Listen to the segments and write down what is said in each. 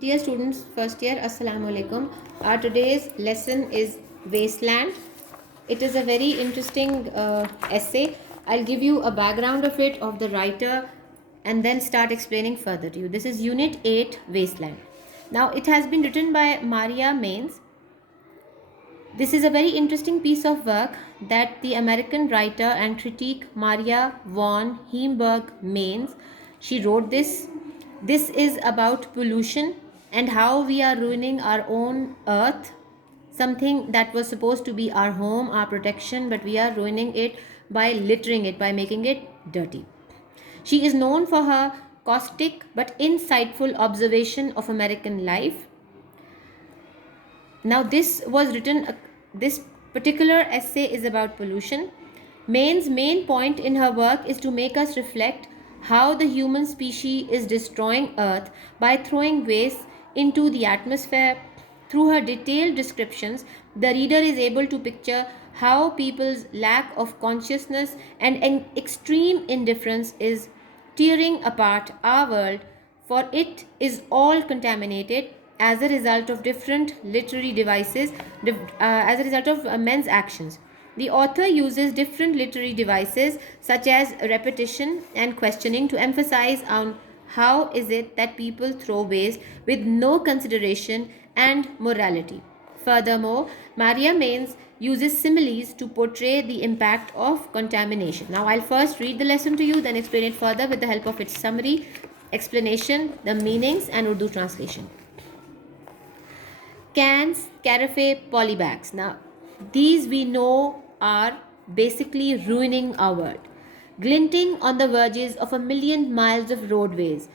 Dear students, first year, Assalamu alaikum. Our today's lesson is Wasteland. It is a very interesting essay. I'll give you a background of it, of the writer, and then start explaining further to you. This is Unit 8, Wasteland. Now, it has been written by Maria Maines. This is a very interesting piece of work that the American writer and critic Maria von Heemberg Maines, she wrote this. This is about pollution and how we are ruining our own earth, something that was supposed to be our home, our protection, but we are ruining it by littering it, by making it dirty. She is known for her caustic but insightful observation of American life. Now, this particular essay is about pollution. Maine's main point in her work is to make us reflect how the human species is destroying Earth by throwing waste into the atmosphere. Through her detailed descriptions, the reader is able to picture how people's lack of consciousness and an extreme indifference is tearing apart our world, for it is all contaminated as a result of different literary devices, as a result of men's actions. The author uses different literary devices such as repetition and questioning to emphasize on how is it that people throw waste with no consideration and morality. Furthermore, Maria Maines uses similes to portray the impact of contamination. Now, I'll first read the lesson to you, then explain it further with the help of its summary, explanation, the meanings, and Urdu translation. Cans, carafe, polybags. Now, these we know are basically ruining our world. Glinting on the verges of a million miles of roadways,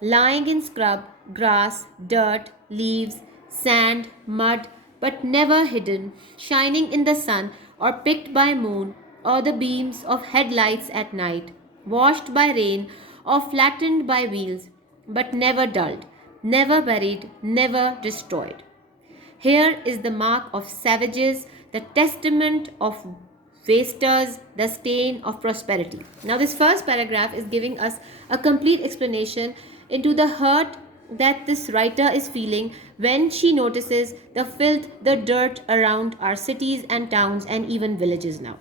lying in scrub, grass, dirt, leaves, sand, mud, but never hidden, shining in the sun or picked by moon or the beams of headlights at night, washed by rain or flattened by wheels, but never dulled, never buried, never destroyed. Here is the mark of savages, the testament of wasters, the stain of prosperity. Now, this first paragraph is giving us a complete explanation into the hurt that this writer is feeling when she notices the filth, the dirt around our cities and towns and even villages now.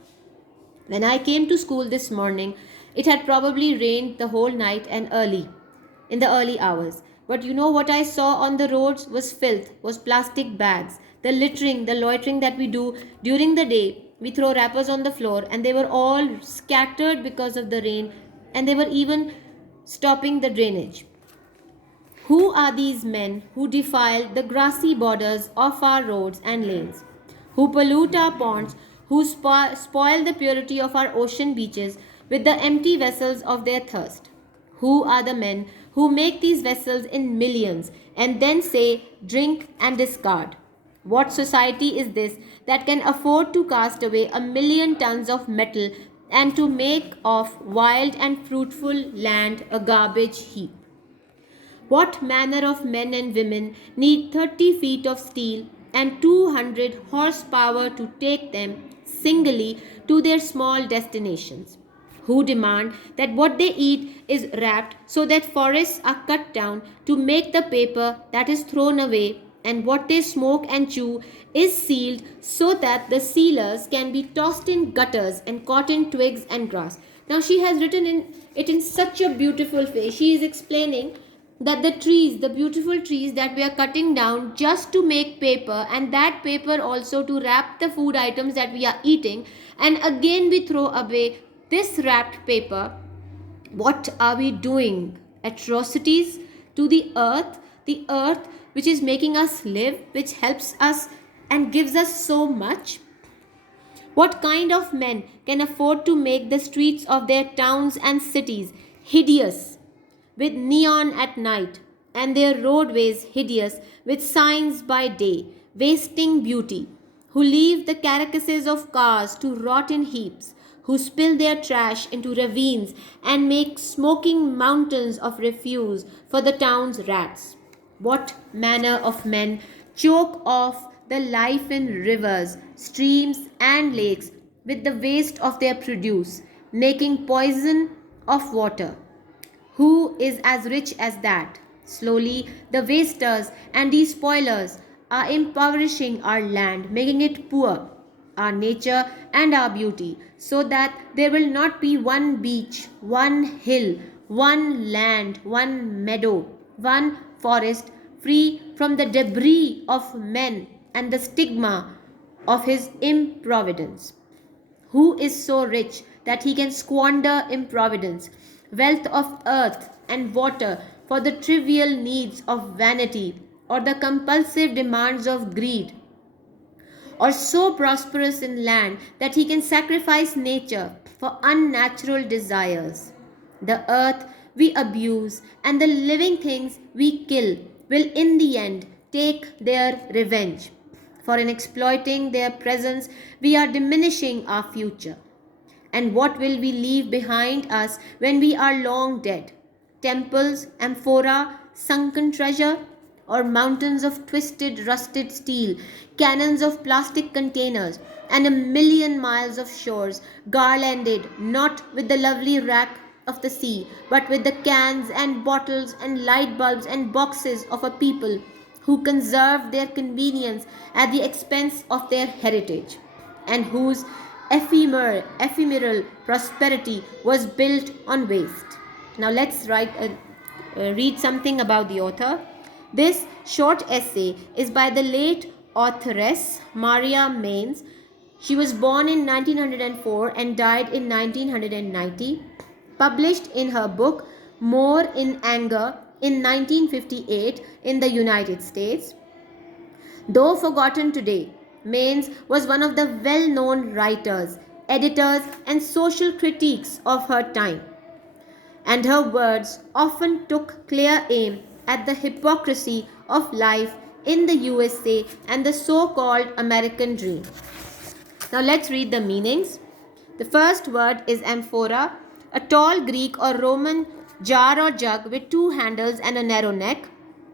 When I came to school this morning, it had probably rained the whole night and in the early hours. But you know what I saw on the roads was filth, was plastic bags, the littering, the loitering that we do during the day. We throw wrappers on the floor and they were all scattered because of the rain and they were even stopping the drainage. Who are these men who defile the grassy borders of our roads and lanes, who pollute our ponds, who spoil the purity of our ocean beaches with the empty vessels of their thirst? Who are the men who make these vessels in millions and then say, drink and discard? What society is this that can afford to cast away a million tons of metal and to make of wild and fruitful land a garbage heap? What manner of men and women need 30 feet of steel and 200 horsepower to take them singly to their small destinations? Who demand that what they eat is wrapped so that forests are cut down to make the paper that is thrown away, and what they smoke and chew is sealed so that the sealers can be tossed in gutters and caught in twigs and grass. Now, she has written it in such a beautiful way. She is explaining that the trees, the beautiful trees that we are cutting down just to make paper, and that paper also to wrap the food items that we are eating, and again we throw away this wrapped paper. What are we doing? Atrocities to the earth which is making us live, which helps us and gives us so much. What kind of men can afford to make the streets of their towns and cities hideous with neon at night, and their roadways hideous with signs by day, wasting beauty? Who leave the carcasses of cars to rot in heaps, who spill their trash into ravines and make smoking mountains of refuse for the town's rats? What manner of men choke off the life in rivers, streams, and lakes with the waste of their produce, making poison of water? Who is as rich as that? Slowly, the wasters and despoilers are impoverishing our land, making it poor, our nature and our beauty, so that there will not be one beach, one hill, one land, one meadow, one forest free from the debris of men and the stigma of his improvidence. Who is so rich that he can squander improvidence, wealth of earth and water for the trivial needs of vanity or the compulsive demands of greed? Or so prosperous in land that he can sacrifice nature for unnatural desires? The earth we abuse and the living things we kill will in the end take their revenge. For in exploiting their presence, we are diminishing our future. And what will we leave behind us when we are long dead? Temples, amphora, sunken treasure, or mountains of twisted, rusted steel, cannons of plastic containers, and a million miles of shores garlanded not with the lovely wrack of the sea, but with the cans and bottles and light bulbs and boxes of a people who conserved their convenience at the expense of their heritage, and whose ephemeral prosperity was built on waste. Now let's read something about the author. This short essay is by the late authoress Maria Maines. She was born in 1904 and died in 1990. Published in her book More in Anger in 1958 in the United States. Though forgotten today, Maines was one of the well-known writers, editors, and social critics of her time, and her words often took clear aim at the hypocrisy of life in the USA and the so-called American dream. Now let's read the meanings. The first word is amphora, a tall Greek or Roman jar or jug with two handles and a narrow neck.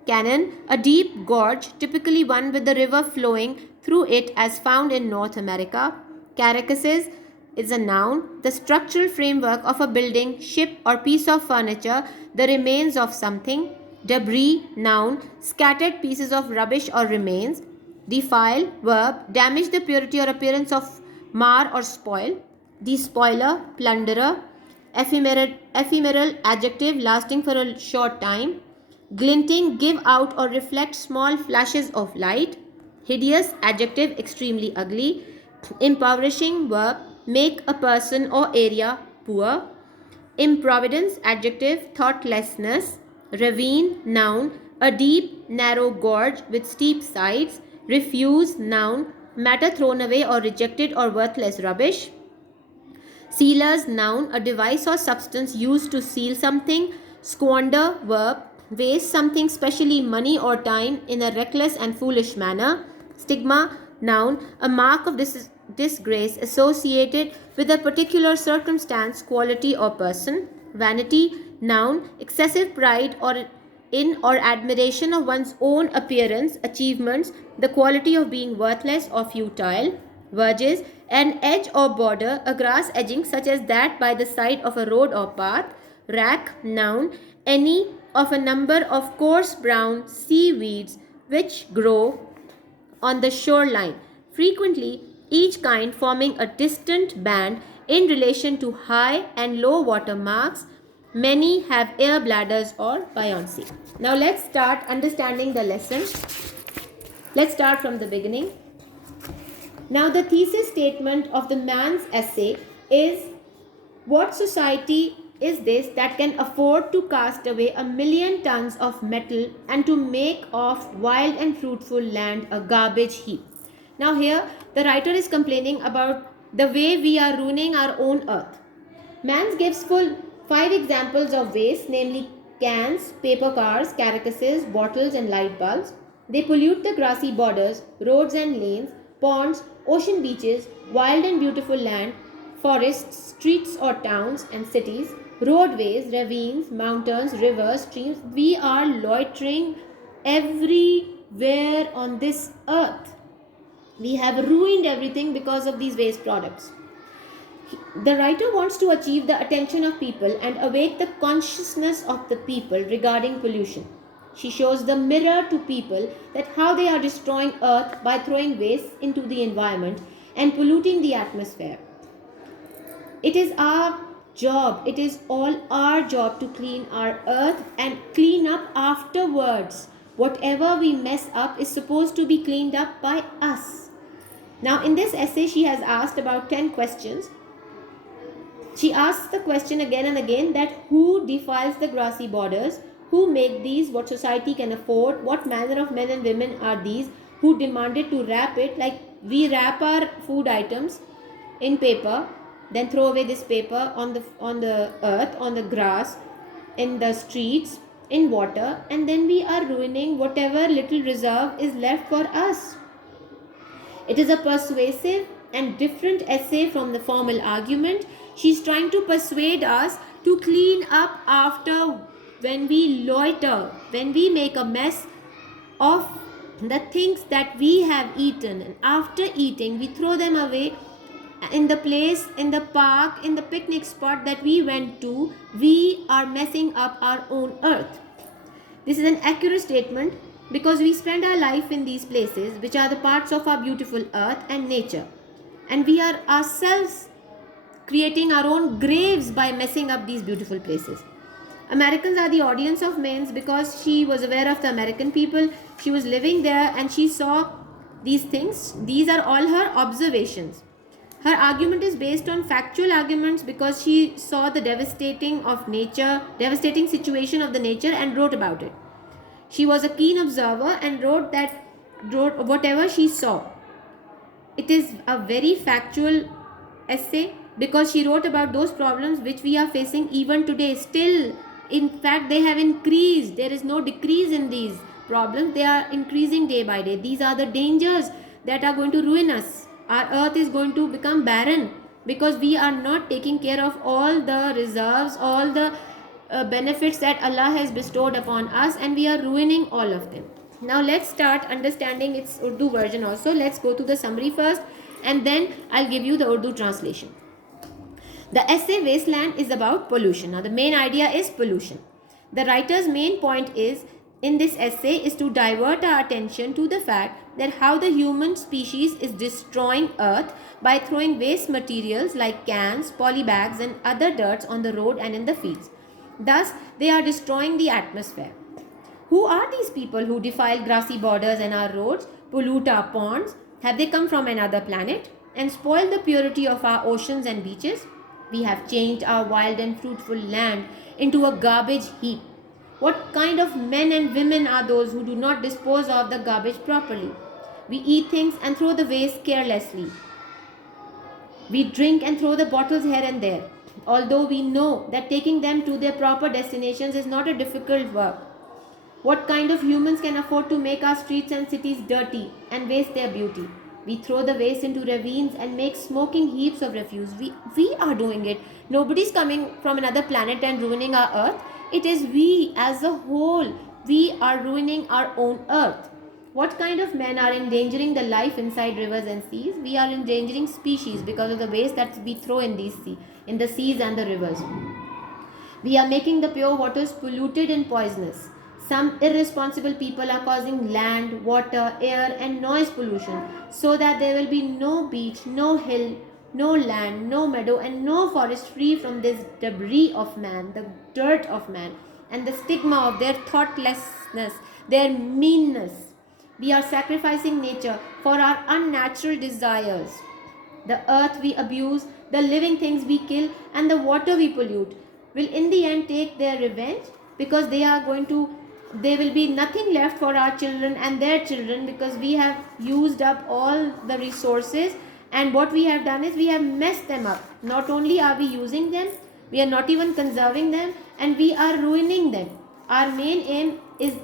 Cannon, a deep gorge, typically one with the river flowing through it as found in North America. Carcasses is a noun, the structural framework of a building, ship or piece of furniture, the remains of something. Debris, noun, scattered pieces of rubbish or remains. Defile, verb, damage the purity or appearance of, mar or spoil. Despoiler, plunderer. Ephemeral, adjective, lasting for a short time. Glinting, give out or reflect small flashes of light. Hideous, adjective, extremely ugly. Impoverishing, verb, make a person or area poor. Improvidence, adjective, thoughtlessness. Ravine, noun, a deep, narrow gorge with steep sides. Refuse, noun, matter thrown away or rejected or worthless rubbish. Sealers, noun, a device or substance used to seal something. Squander, verb, waste something, especially money or time, in a reckless and foolish manner. Stigma, noun, a mark of disgrace associated with a particular circumstance, quality, or person. Vanity, noun, excessive pride or admiration of one's own appearance, achievements, the quality of being worthless or futile. Verges, an edge or border, a grass edging such as that by the side of a road or path. Rack, noun, any of a number of coarse brown seaweeds which grow on the shoreline, frequently each kind forming a distant band in relation to high and low water marks. Many have air bladders or buoyancy. Now let's start understanding the lesson. Let's start from the beginning. Now the thesis statement of the man's essay is, what society is this that can afford to cast away 1,000,000 tons of metal and to make of wild and fruitful land a garbage heap? Now here the writer is complaining about the way we are ruining our own earth. Man gives full 5 examples of waste, namely cans, paper cars, carcasses, bottles and light bulbs. They pollute the grassy borders, roads and lanes, ponds, ocean beaches, wild and beautiful land, forests, streets or towns and cities, roadways, ravines, mountains, rivers, streams. We are loitering everywhere on this earth. We have ruined everything because of these waste products. The writer wants to achieve the attention of people and awake the consciousness of the people regarding pollution. She shows the mirror to people that how they are destroying earth by throwing waste into the environment and polluting the atmosphere. It is our job, it is all our job to clean our earth and clean up afterwards. Whatever we mess up is supposed to be cleaned up by us. Now, in this essay, she has asked about 10 questions. She asks the question again and again that who defiles the grassy borders, who make these, what society can afford, what manner of men and women are these, who demanded to wrap it, like we wrap our food items in paper, then throw away this paper on the earth, on the grass, in the streets, in water, and then we are ruining whatever little reserve is left for us. It is a persuasive and different essay from the formal argument. She's trying to persuade us to clean up after when we loiter, when we make a mess of the things that we have eaten, and after eating we throw them away in the place, in the park, in the picnic spot that we went to. We are messing up our own earth. This is an accurate statement because we spend our life in these places which are the parts of our beautiful earth and nature, and we are ourselves creating our own graves by messing up these beautiful places. Americans are the audience of Mainz because she was aware of the American people. She was living there and she saw these things. These are all her observations. Her argument is based on factual arguments because she saw the devastating situation of the nature and wrote about it. She was a keen observer and wrote whatever she saw. It is a very factual essay because she wrote about those problems which we are facing even today. Still, in fact, they have increased. There is no decrease in these problems. They are increasing day by day. These are the dangers that are going to ruin us. Our earth is going to become barren because we are not taking care of all the reserves, all the benefits that Allah has bestowed upon us, and we are ruining all of them. Now let's start understanding its Urdu version also. Let's go to the summary first and then I'll give you the Urdu translation. The essay Wasteland is about pollution. Now the main idea is pollution. The writer's main point is in this essay is to divert our attention to the fact that how the human species is destroying earth by throwing waste materials like cans, polybags and other dirts on the road and in the fields. Thus, they are destroying the atmosphere. Who are these people who defile grassy borders and our roads, pollute our ponds? Have they come from another planet and spoil the purity of our oceans and beaches? We have changed our wild and fruitful land into a garbage heap. What kind of men and women are those who do not dispose of the garbage properly? We eat things and throw the waste carelessly. We drink and throw the bottles here and there, although we know that taking them to their proper destinations is not a difficult work. What kind of humans can afford to make our streets and cities dirty and waste their beauty? We throw the waste into ravines and make smoking heaps of refuse. We are doing it. Nobody's coming from another planet and ruining our earth. It is we as a whole. We are ruining our own earth. What kind of men are endangering the life inside rivers and seas? We are endangering species because of the waste that we throw in the seas and the rivers. We are making the pure waters polluted and poisonous. Some irresponsible people are causing land, water, air and noise pollution so that there will be no beach, no hill, no land, no meadow and no forest free from this debris of man, the dirt of man and the stigma of their thoughtlessness, their meanness. We are sacrificing nature for our unnatural desires. The earth we abuse, the living things we kill and the water we pollute will in the end take their revenge because there will be nothing left for our children and their children because we have used up all the resources, and what we have done is we have messed them up. Not only are we using them, we are not even conserving them and we are ruining them. Our main aim is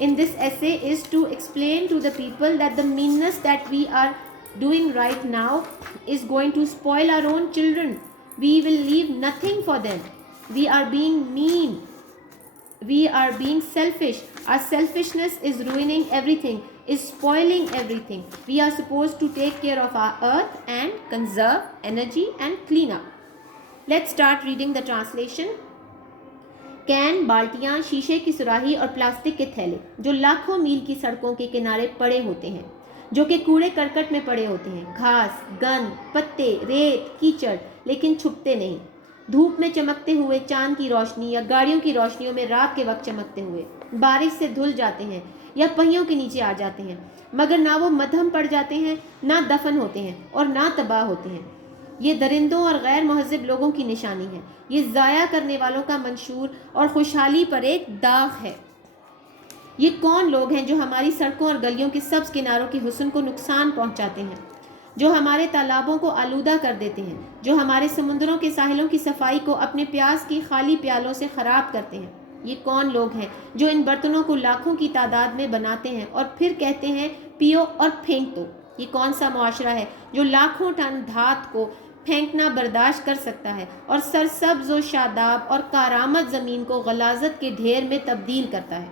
in this essay is to explain to the people that the meanness that we are doing right now is going to spoil our own children. We will leave nothing for them. We are being mean. We are being selfish. Our selfishness is ruining everything, is spoiling everything. We are supposed to take care of our earth and conserve energy and clean up. Let's start reading the translation. Can, بالٹیاں، شیشے کی سراہی اور plastic کے تھیلے جو لاکھوں میل کی سڑکوں کے کنارے پڑے ہوتے ہیں، جو کہ کوڑے کرکٹ میں پڑے ہوتے ہیں، گھاس، گند، پتے، ریت، کیچڑ، لیکن چھپتے نہیں، دھوپ میں چمکتے ہوئے چاند کی روشنی یا گاڑیوں کی روشنیوں میں رات کے وقت چمکتے ہوئے بارش سے دھل جاتے ہیں یا پہیوں کے نیچے آ جاتے ہیں، مگر نہ وہ مدھم پڑ جاتے ہیں، نہ دفن ہوتے ہیں اور نہ تباہ ہوتے ہیں۔ یہ درندوں اور غیر مہذب لوگوں کی نشانی ہے، یہ ضائع کرنے والوں کا منشور اور خوشحالی پر ایک داغ ہے۔ یہ کون لوگ ہیں جو ہماری سڑکوں اور گلیوں کے سبز کناروں کی حسن کو نقصان پہنچاتے ہیں، جو ہمارے تالابوں کو آلودہ کر دیتے ہیں، جو ہمارے سمندروں کے ساحلوں کی صفائی کو اپنے پیاس کی خالی پیالوں سے خراب کرتے ہیں؟ یہ کون لوگ ہیں جو ان برتنوں کو لاکھوں کی تعداد میں بناتے ہیں اور پھر کہتے ہیں پیو اور پھینک دو؟ یہ کون سا معاشرہ ہے جو لاکھوں ٹن دھات کو پھینکنا برداشت کر سکتا ہے اور سرسبز و شاداب اور کارآمد زمین کو غلاظت کے ڈھیر میں تبدیل کرتا ہے؟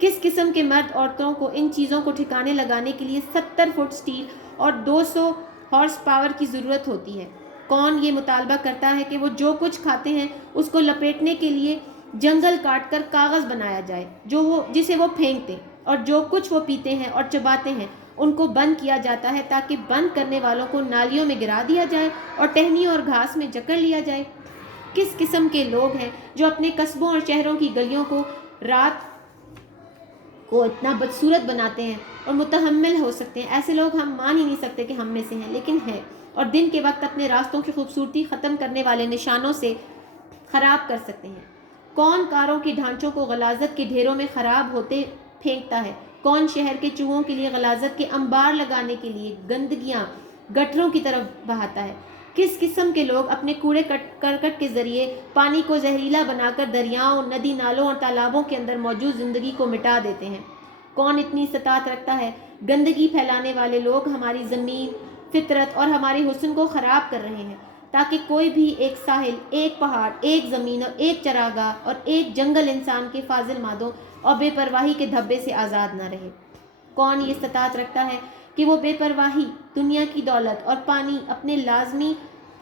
کس قسم کے مرد عورتوں کو ان چیزوں کو ٹھکانے لگانے کے لیے 70 فٹ سٹیل اور 200 ہارس پاور کی ضرورت ہوتی ہے؟ کون یہ مطالبہ کرتا ہے کہ وہ جو کچھ کھاتے ہیں اس کو لپیٹنے کے لیے جنگل کاٹ کر کاغذ بنایا جائے جسے وہ پھینکتے، اور جو کچھ وہ پیتے ہیں اور چباتے ہیں ان کو بند کیا جاتا ہے تاکہ بند کرنے والوں کو نالیوں میں گرا دیا جائے اور ٹہنیوں اور گھاس میں جکڑ لیا جائے؟ کس قسم کے لوگ ہیں جو اپنے قصبوں اور شہروں کی گلیوں کو رات کو اتنا بدصورت بناتے ہیں اور متحمل ہو سکتے ہیں؟ ایسے لوگ ہم مان ہی نہیں سکتے کہ ہم میں سے ہیں، لیکن ہیں، اور دن کے وقت اپنے راستوں کی خوبصورتی ختم کرنے والے نشانوں سے خراب کر سکتے ہیں۔ کون کاروں کے ڈھانچوں کو غلاظت کے ڈھیروں میں خراب ہوتے پھینکتا ہے؟ کون شہر کے چوہوں کے لیے غلاظت کے انبار لگانے کے لیے گندگیاں گٹروں کی طرف بہاتا ہے؟ کس قسم کے لوگ اپنے کوڑے کرکٹ کے ذریعے پانی کو زہریلا بنا کر دریاؤں، ندی نالوں اور تالابوں کے اندر موجود زندگی کو مٹا دیتے ہیں؟ کون اتنی استطاعت رکھتا ہے؟ گندگی پھیلانے والے لوگ ہماری زمین، فطرت اور ہمارے حسن کو خراب کر رہے ہیں تاکہ کوئی بھی ایک ساحل، ایک پہاڑ، ایک زمین اور ایک چراگاہ اور ایک جنگل انسان کے فاضل مادوں اور بے پرواہی کے دھبے سے آزاد نہ رہے۔ کون یہ استطاعت رکھتا ہے کہ وہ بے پرواہی، دنیا کی دولت اور پانی اپنے لازمی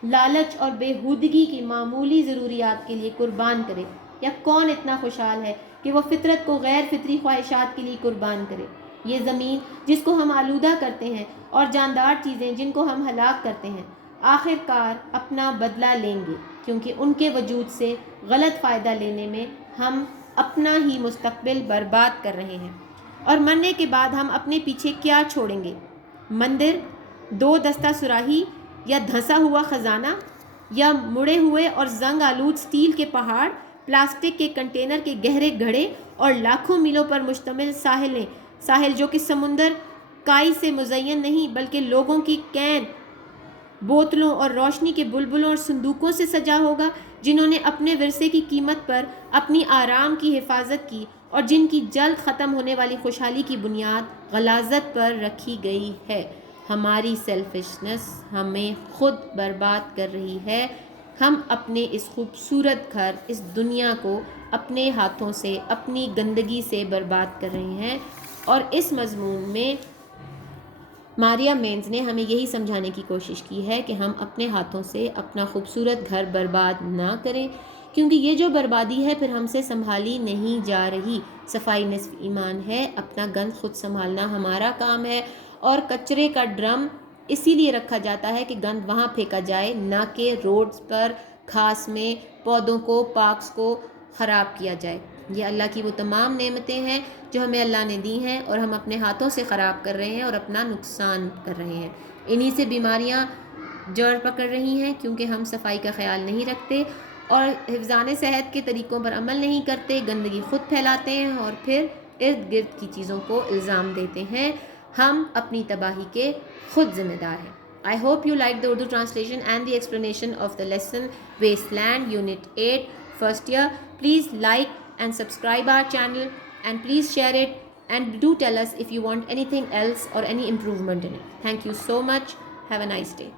لالچ اور بےہودگی کی معمولی ضروریات کے لیے قربان کرے؟ یا کون اتنا خوشحال ہے کہ وہ فطرت کو غیر فطری خواہشات کے لیے قربان کرے؟ یہ زمین جس کو ہم آلودہ کرتے ہیں اور جاندار چیزیں جن کو ہم ہلاک کرتے ہیں، آخر کار اپنا بدلہ لیں گے، کیونکہ ان کے وجود سے غلط فائدہ لینے میں ہم اپنا ہی مستقبل برباد کر رہے ہیں۔ اور مرنے کے بعد ہم اپنے پیچھے کیا چھوڑیں گے؟ مندر، 2 دستہ سراہی، یا دھنسا ہوا خزانہ، یا مڑے ہوئے اور زنگ آلود سٹیل کے پہاڑ، پلاسٹک کے کنٹینر کے گہرے گڑھے اور لاکھوں میلوں پر مشتمل ساحل جو کہ سمندر کائی سے مزین نہیں بلکہ لوگوں کی کین، بوتلوں اور روشنی کے بلبلوں اور صندوقوں سے سجا ہوگا، جنہوں نے اپنے ورثے کی قیمت پر اپنی آرام کی حفاظت کی اور جن کی جلد ختم ہونے والی خوشحالی کی بنیاد غلاظت پر رکھی گئی ہے۔ ہماری سیلفشنس ہمیں خود برباد کر رہی ہے۔ ہم اپنے اس خوبصورت گھر، اس دنیا کو اپنے ہاتھوں سے، اپنی گندگی سے برباد کر رہے ہیں، اور اس مضمون میں ماریا مینز نے ہمیں یہی سمجھانے کی کوشش کی ہے کہ ہم اپنے ہاتھوں سے اپنا خوبصورت گھر برباد نہ کریں، کیونکہ یہ جو بربادی ہے پھر ہم سے سنبھالی نہیں جا رہی۔ صفائی نصف ایمان ہے، اپنا گند خود سنبھالنا ہمارا کام ہے، اور کچرے کا ڈرم اسی لیے رکھا جاتا ہے کہ گند وہاں پھینکا جائے، نہ کہ روڈز پر، گھاس میں، پودوں کو، پارکس کو خراب کیا جائے۔ یہ اللہ کی وہ تمام نعمتیں ہیں جو ہمیں اللہ نے دی ہیں، اور ہم اپنے ہاتھوں سے خراب کر رہے ہیں اور اپنا نقصان کر رہے ہیں۔ انہی سے بیماریاں جڑ پکڑ رہی ہیں، کیونکہ ہم صفائی کا خیال نہیں رکھتے اور حفظان صحت کے طریقوں پر عمل نہیں کرتے، گندگی خود پھیلاتے ہیں اور پھر ارد گرد کی چیزوں کو الزام دیتے ہیں۔ ہم اپنی تباہی کے خود ذمہ دار ہیں۔ I hope you liked the Urdu translation and the explanation of the lesson Wasteland Unit 8 first year. Please like and subscribe our channel, and please share it, and do tell us if you want anything else or any improvement in it. Thank you so much. Have a nice day.